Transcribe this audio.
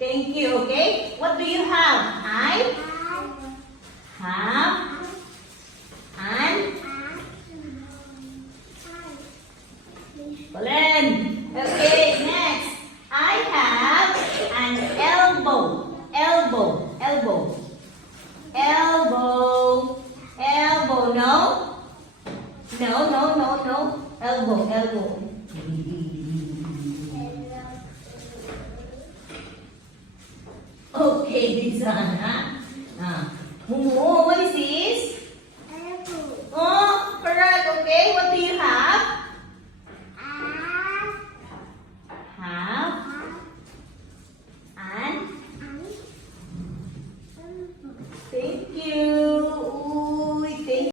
Thank you, okay? What do you have? I have an Colin. Okay, next. I have an elbow. Elbow. Elbow. Elbow. Elbow. No? No, no, no, no. Elbow. Elbow. Okay, this one, ha? Ah.